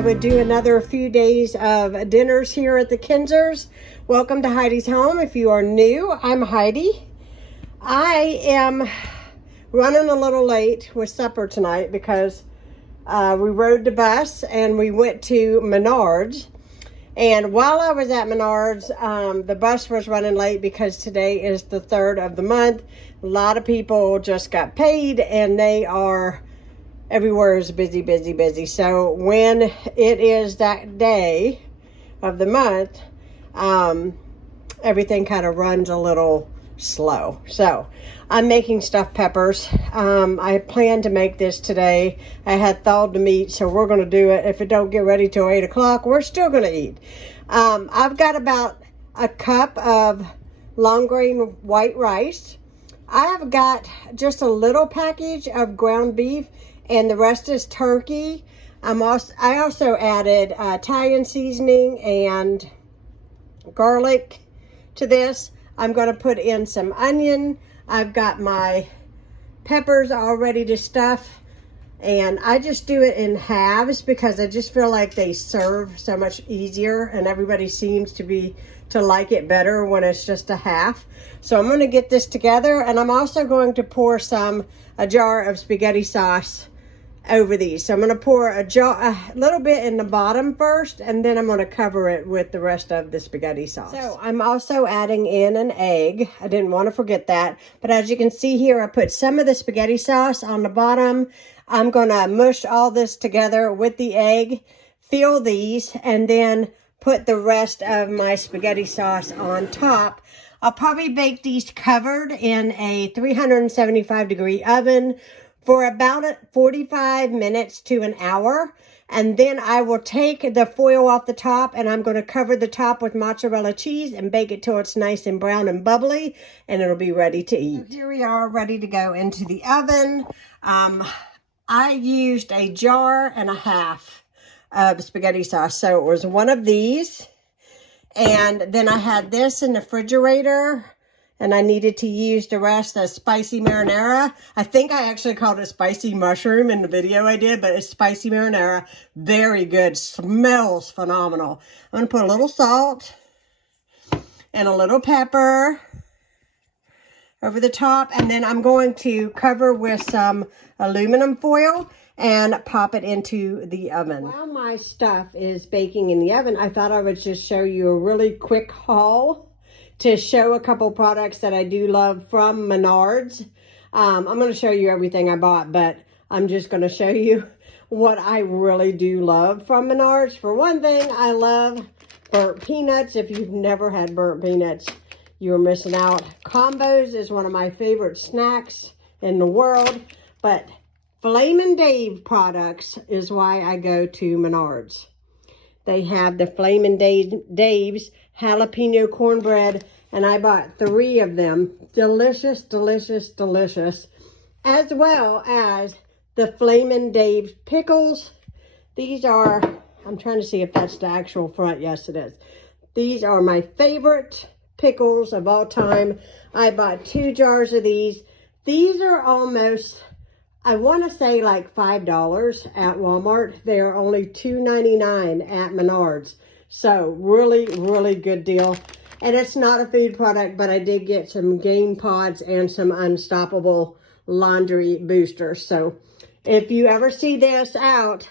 I would do another few days of dinners here at the Kinzers. Welcome to Heidi's Home. If you are new, I'm Heidi. I am running a little late with supper tonight because we rode the bus and we went to Menards. And while I was at Menards, the bus was running late because today is the 3rd of the month. A lot of people just got paid and they are, everywhere is busy, busy, busy. So when it is that day of the month, everything kind of runs a little slow. So I'm making stuffed peppers. I plan to make this today. I had thawed the meat, so we're going to do it. If it don't get ready till 8 o'clock, we're still going to eat. I've got about a cup of long grain white rice. I've got just a little package of ground beef, and the rest is turkey. I also added Italian seasoning and garlic to this. I'm going to put in some onion. I've got my peppers all ready to stuff. And I just do it in halves because I just feel like they serve so much easier. And everybody seems to like it better when it's just a half. So I'm going to get this together. And I'm also going to pour a jar of spaghetti sauce over these. So I'm going to pour a little bit in the bottom first, and then I'm going to cover it with the rest of the spaghetti sauce. So I'm also adding in an egg. I didn't want to forget that. But as you can see here, I put some of the spaghetti sauce on the bottom. I'm going to mush all this together with the egg, fill these, and then put the rest of my spaghetti sauce on top. I'll probably bake these covered in a 375-degree oven for about 45 minutes to an hour. And then I will take the foil off the top and I'm going to cover the top with mozzarella cheese and bake it till it's nice and brown and bubbly, and it'll be ready to eat. So here we are, ready to go into the oven. I used a jar and a half of spaghetti sauce. So it was one of these. And then I had this in the refrigerator. And I needed to use the rest of spicy marinara. I think I actually called it spicy mushroom in the video I did, but it's spicy marinara. Very good. Smells phenomenal. I'm going to put a little salt and a little pepper over the top. And then I'm going to cover with some aluminum foil and pop it into the oven. While my stuff is baking in the oven, I thought I would just show you a really quick haul to show a couple products that I do love from Menards. I'm going to show you everything I bought, but I'm just going to show you what I really do love from Menards. For one thing, I love burnt peanuts. If you've never had burnt peanuts, you're missing out. Combos is one of my favorite snacks in the world, but Flamin' Dave products is why I go to Menards. They have the Flamin' Dave's jalapeno cornbread, and I bought 3 of them. Delicious, delicious, delicious. As well as the Flamin' Dave's pickles. These are, I'm trying to see if that's the actual front. Yes, it is. These are my favorite pickles of all time. I bought 2 jars of these. These are almost, I want to say like $5 at Walmart. They are only $2.99 at Menards. So really, really good deal. And it's not a food product, but I did get some Game Pods and some Unstoppable laundry boosters. So if you ever see this out,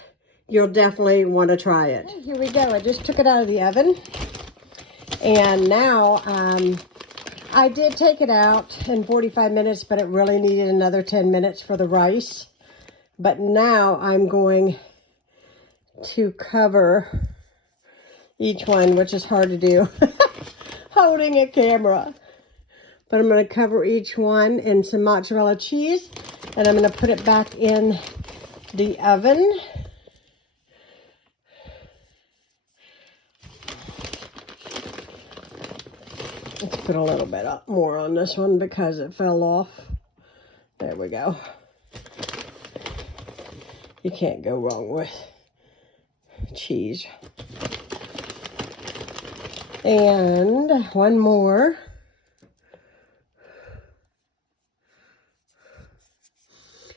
you'll definitely want to try it. Okay, here we go. I just took it out of the oven. And now I did take it out in 45 minutes, but it really needed another 10 minutes for the rice. But now I'm going to cover each one, which is hard to do holding a camera. But I'm going to cover each one in some mozzarella cheese, and I'm going to put it back in the oven. Let's put a little bit up more on this one because it fell off. There we go. You can't go wrong with cheese. And one more.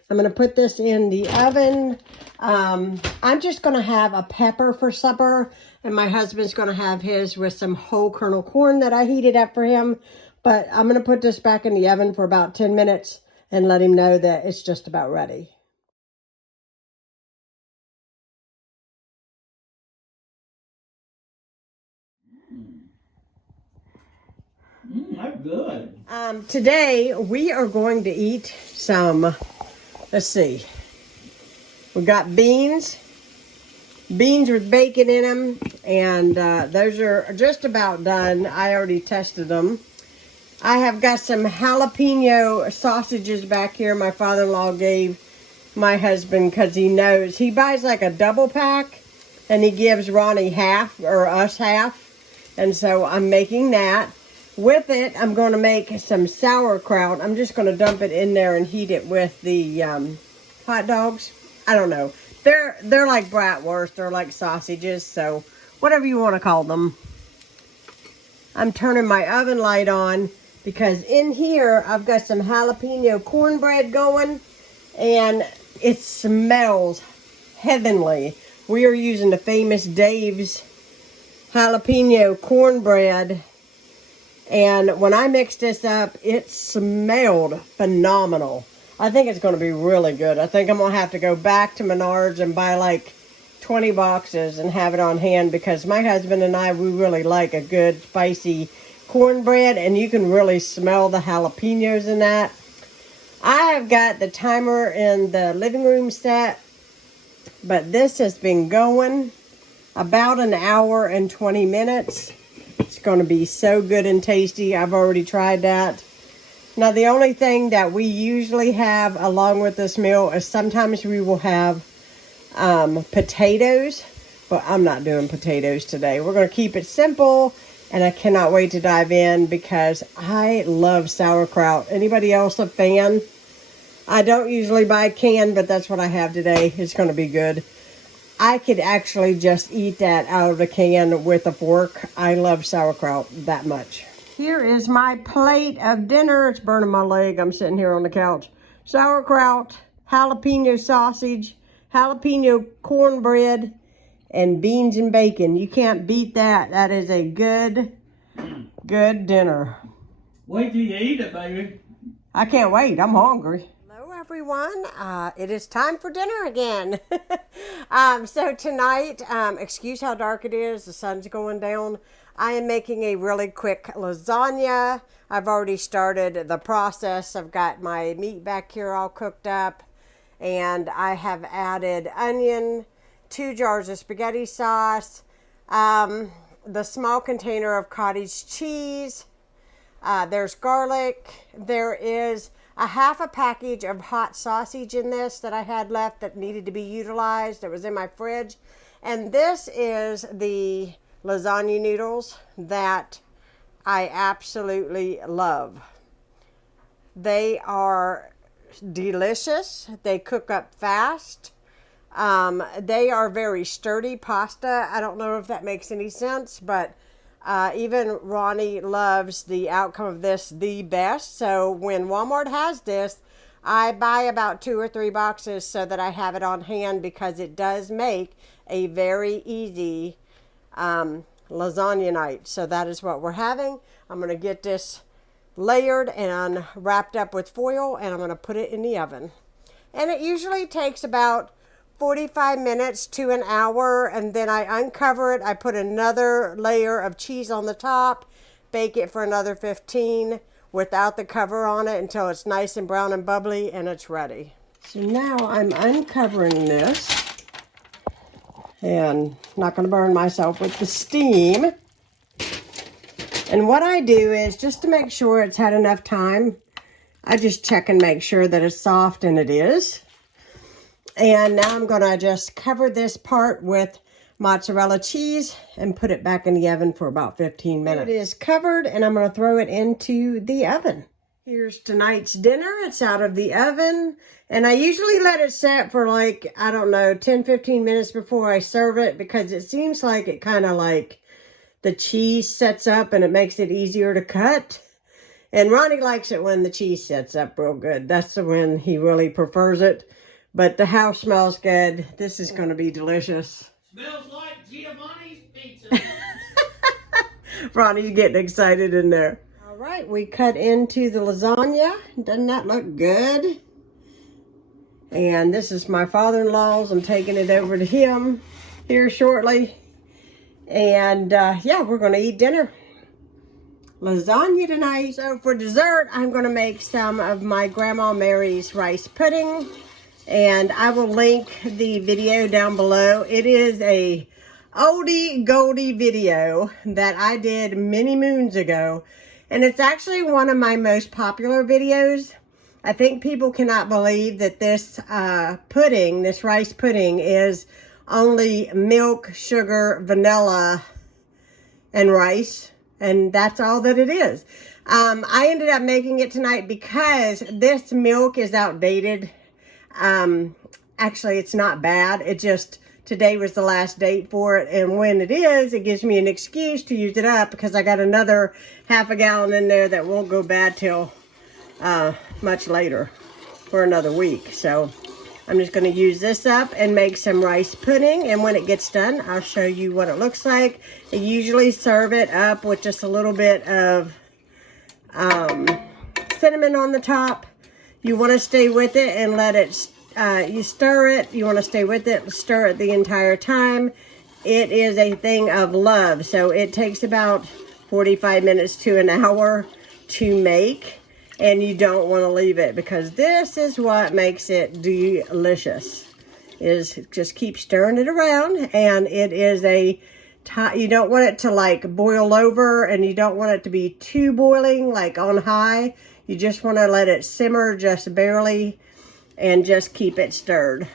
I'm going to put this in the oven I'm just going to have a pepper for supper, and my husband's going to have his with some whole kernel corn that I heated up for him. But I'm going to put this back in the oven for about 10 minutes and let him know that it's just about ready. That's good. Today we are going to eat some, let's see, we got beans with bacon in them, and those are just about done. I already tested them. I have got some jalapeno sausages back here my father-in-law gave my husband because he knows. He buys like a double pack, and he gives Ronnie half, or us half. And so I'm making that. With it, I'm going to make some sauerkraut. I'm just going to dump it in there and heat it with the hot dogs. I don't know. They're like bratwurst. They're like sausages. So whatever you want to call them. I'm turning my oven light on because in here I've got some jalapeno cornbread going. And it smells heavenly. We are using the famous Dave's jalapeno cornbread. And when I mixed this up, it smelled phenomenal. I think it's going to be really good. I think I'm going to have to go back to Menards and buy like 20 boxes and have it on hand because my husband and I, we really like a good spicy cornbread, and you can really smell the jalapenos in that. I have got the timer in the living room set, but this has been going about an hour and 20 minutes. It's going to be so good and tasty. I've already tried that. Now, the only thing that we usually have along with this meal is sometimes we will have potatoes, but I'm not doing potatoes today. We're going to keep it simple, and I cannot wait to dive in because I love sauerkraut. Anybody else a fan? I don't usually buy canned, but that's what I have today. It's going to be good. I could actually just eat that out of the can with a fork. I love sauerkraut that much. Here is my plate of dinner. It's burning my leg. I'm sitting here on the couch. Sauerkraut, jalapeno sausage, jalapeno cornbread, and beans and bacon. You can't beat that. That is a good dinner. Wait till you eat it, baby. I can't wait. I'm hungry. Hello, everyone. It is time for dinner again. So tonight, excuse how dark it is. The sun's going down. I am making a really quick lasagna. I've already started the process. I've got my meat back here all cooked up. And I have added onion, 2 jars of spaghetti sauce, the small container of cottage cheese. There's garlic. There is a half a package of hot sausage in this that I had left that needed to be utilized. That was in my fridge. And this is the lasagna noodles that I absolutely love. They are delicious. They cook up fast. They are very sturdy pasta. I don't know if that makes any sense, but even Ronnie loves the outcome of this the best. So when Walmart has this, I buy about 2 or 3 boxes so that I have it on hand because it does make a very easy lasagna night. So that is what we're having. I'm going to get this layered and wrapped up with foil, and I'm going to put it in the oven. And it usually takes about 45 minutes to an hour, and then I uncover it. I put another layer of cheese on the top, bake it for another 15 without the cover on it until it's nice and brown and bubbly, and it's ready. So now I'm uncovering this, and not going to burn myself with the steam. And what I do is, just to make sure it's had enough time, I just check and make sure that it's soft, and it is. And now I'm going to just cover this part with mozzarella cheese and put it back in the oven for about 15 minutes. It is covered, and I'm going to throw it into the oven. Here's tonight's dinner. It's out of the oven, and I usually let it set for like, I don't know, 10-15 minutes before I serve it, because it seems like it kind of like the cheese sets up and it makes it easier to cut. And Ronnie likes it when the cheese sets up real good. That's when he really prefers it. But the house smells good. This is going to be delicious. Smells like Giovanni's pizza. Ronnie's getting excited in there. All right, we cut into the lasagna. Doesn't that look good? And this is my father-in-law's. I'm taking it over to him here shortly. And yeah, we're going to eat dinner. Lasagna tonight. So for dessert, I'm going to make some of my Grandma Mary's rice pudding. And I will link the video down below. It is a oldie goldie video that I did many moons ago. And it's actually one of my most popular videos. I think people cannot believe that this pudding, this rice pudding, is only milk, sugar, vanilla, and rice. And that's all that it is. I ended up making it tonight because this milk is outdated. Actually, it's not bad. It just, today was the last date for it. And when it is, it gives me an excuse to use it up because I got another half a gallon in there that won't go bad till much later for another week. So I'm just going to use this up and make some rice pudding. And when it gets done, I'll show you what it looks like. I usually serve it up with just a little bit of cinnamon on the top. You want to stay with it and let it, you stir it. You want to stay with it, stir it the entire time. It is a thing of love. So it takes about 45 minutes to an hour to make. And you don't want to leave it because this is what makes it delicious. Is just keep stirring it around, and it is you don't want it to like boil over, and you don't want it to be too boiling like on high. You just want to let it simmer just barely and just keep it stirred.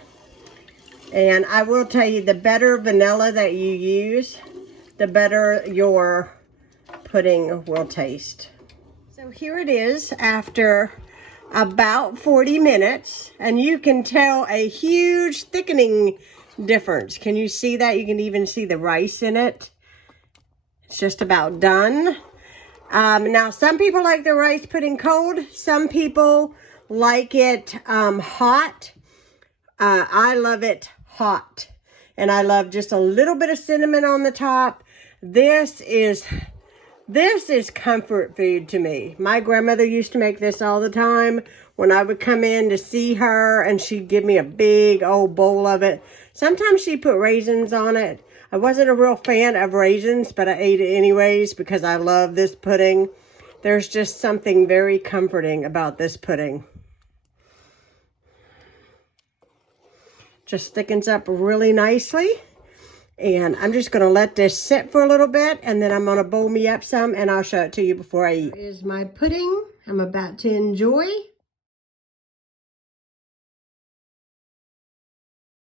And I will tell you, the better vanilla that you use, the better your pudding will taste. So here it is after about 40 minutes, and you can tell a huge thickening difference. Can you see that? You can even see the rice in it. It's just about done. Now, some people like the rice pudding cold. Some people like it hot. I love it hot, and I love just a little bit of cinnamon on the top. This is comfort food to me. My grandmother used to make this all the time when I would come in to see her, and she'd give me a big old bowl of it. Sometimes she put raisins on it. I wasn't a real fan of raisins, but I ate it anyways because I love this pudding. There's just something very comforting about this pudding. Just thickens up really nicely. And I'm just going to let this sit for a little bit, and then I'm going to bowl me up some, and I'll show it to you before I eat. Here is my pudding I'm about to enjoy.